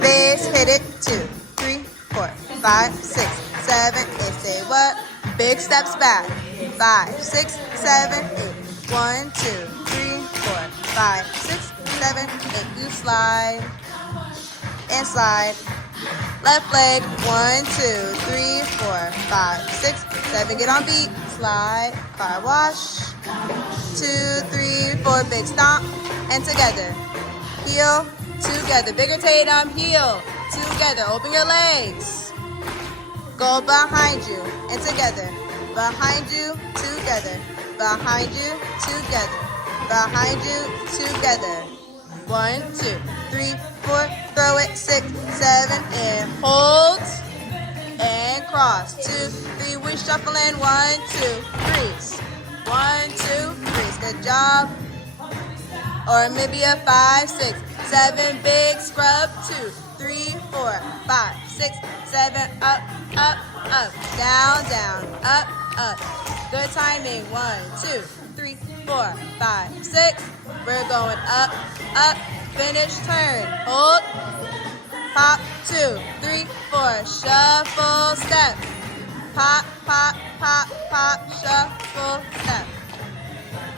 Bass, hit it. 2, 3, 4, 5, 6, 7, 8. Say what? Big steps back. 5, 6, 7, 8. 1, 2, 3, 4, 5, 6, 7, 8. You slide and slide. Left leg. 1, 2, 3, 4, 5, 6, 7. Get on beat. Slide. Car wash. 2, 3, 4. Big stomp. And together. Heel. Together. Bigger Tatum. Heel. Together. Open your legs. Go behind you. And together. Behind you. Together. Behind you. Together. Behind you. Together. 1, 2, 3, 4. Throw it. 6, 7. And hold. And cross. 2, 3. We shuffling. 1, 2, 3. 1, 2, 3. Good job. Or maybe a 5, 6, 7. Big scrub. 2, 3, 4, 5, 6, 7. Up, up, up. Down, down. Up, up. Good timing. 1, 2, 3, 4, 5, 6. We're going up, up. Finish. Turn. Hold. Pop. 2, 3, 4. Shuffle step. Pop, pop, pop, pop. Shuffle step.